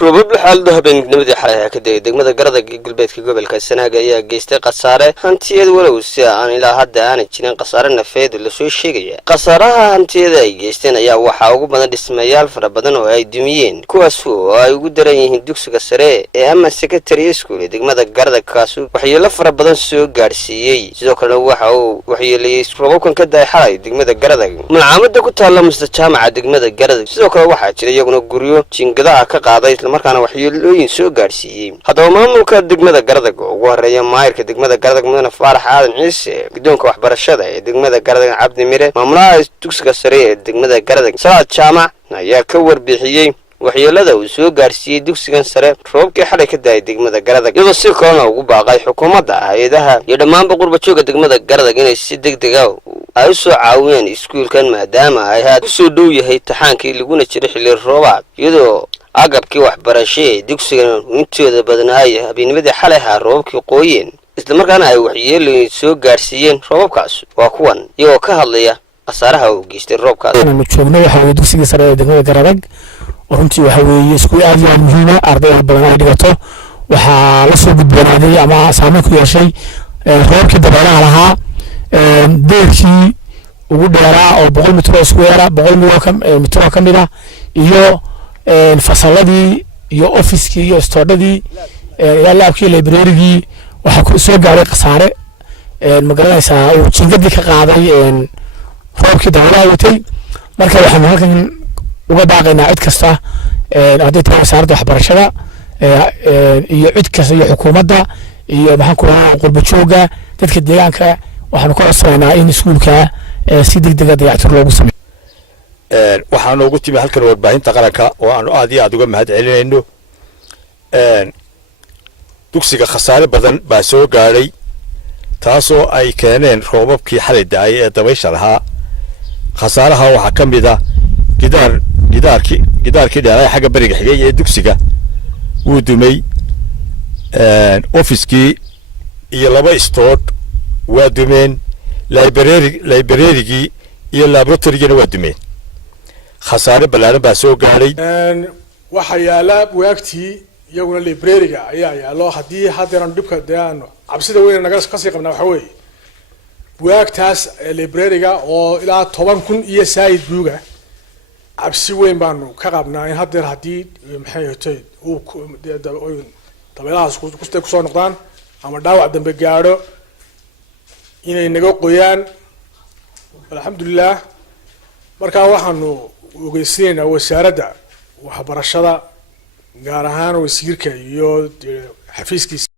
Rooba xaalada habeenimada xalay ka degay degmada Garadag galbeedka gobolka Sanaag ayaa geystay Qasaare hantiyada walow si aan ilaa hadda aan jirin Qasaare nafeed la soo sheegay. Qasaaraha hantiyada ay geysteen ayaa waxa ugu badan dhismayaal fara badan oo ay dumiyeen kuwaas oo ay ugu daran yihiin Dugsiga Sare ee Amman Secretary School ee degmada Garadag kaas waxyeello fara badan soo gaarsiiyay. Sidoo kale waxa uu waxyeelay roobabkan ka daay xalay degmada Garadag. Macaamada ku taala mustaqbalka degmada Garadag. Sidoo kale waxa jira iyaguna guryo jingadaha ka qaaday markaana waxyeelooyin soo gaarsiiyay. Haddaba maamulka degmada Garadag ugu horeeya maayirka degmada Garadag mudane Faarax Aadan Ciise guddoonka waxbarashada ee degmada Garadag Cabdi Mire maamulaha Dugsiga Sare ee degmada Garadag Salaad Jaamac ayaa ka warbixiyay waxyeelada uu soo gaarsiiyay Dugsigan Sare roobkii xalay ka daay degmada Garadag iyadoo si koona ugu baaqay xukuumadda hay'adaha iyo dhammaan qurbajooga degmada Garadag inay si degdeg ah ay soo caawiyaan iskuulkan maadaama ay had ku soo dhow yahay taxaankii laguna jiray xilli roobaad iyadoo agabkii waxbarashada dugsiga intooda badan ay habeenimada xalay roobkii qooyeen isla markaana ay waxyeelooyin soo gaarsiiyeen roobabkaas waa kuwan iyagoo ka hadlaya qasaaraha uu geystay roobkaas. Inuu joogno waxa uu Dugsiga Sare ee degmada Garadag runtii waxa weeye isku aad iyo muhiim ah arday badan ay dhigato waxa la soo gudboonaday ama saameyn ku yeeshay roobkii dabaylaha lahaa deerkii ugu dheeraa oo 100 mitir square 100 mitir ka mid ah iyo fasaladii iyo office-kii iyo stoodadii ilaa laabkii library-gii waxa ku soo gaaray Qasaare magaranaysa oo jingadii ka qaaday roobkii dabaylaha watay marka waxaan halkan uga baaqaynaa cid kasta haddii tahay wasaaradda waxbarashada iyo cid kasta iyo xukuumadda iyo maxaan ku raacay qurbajooga dadka deegaanka waxaan ku codsanaynaa in iskuulka si degdeg ah dayactir loogu sameeyo. waxaan ugu timi halkan warbaahinta qaranka oo aan aad iyo aad uga mahad celinayno dugsiga khasaare badan baa soo gaaray taasoo ay keeneen roobabkii xalay daay ee dabaysha lahaa khasaaraha waxa ka mid ah gidaarkii dheeray xagga bariga xigay ee dugsiga wuu dumay office-kii iyo laba stood waa dumeen library-gii iyo laboratory-gina waa dumeen khasaare balaaran baa soo gaaray waxa yaala buugagtii iyaguna library-ga ayaa yaalo hadii hadeeran dibka deegaan cabsida weyn naga ka sii qabnaa waxa weeye buugagtaas library-ga oo ilaa 10,000 iyo saayid buuga cabsi weyn baanu ka qabnaa in hadeer hadii maxay tahay uu dabeelahaas ku soo noqdaan ama dhaawac dambe gaadho inay naga qoyaan alxamdulillah marka waxaanu ogeysiinaa wasaaradda waxbarashada gaar ahaan wasiirka iyo xafiiskiisa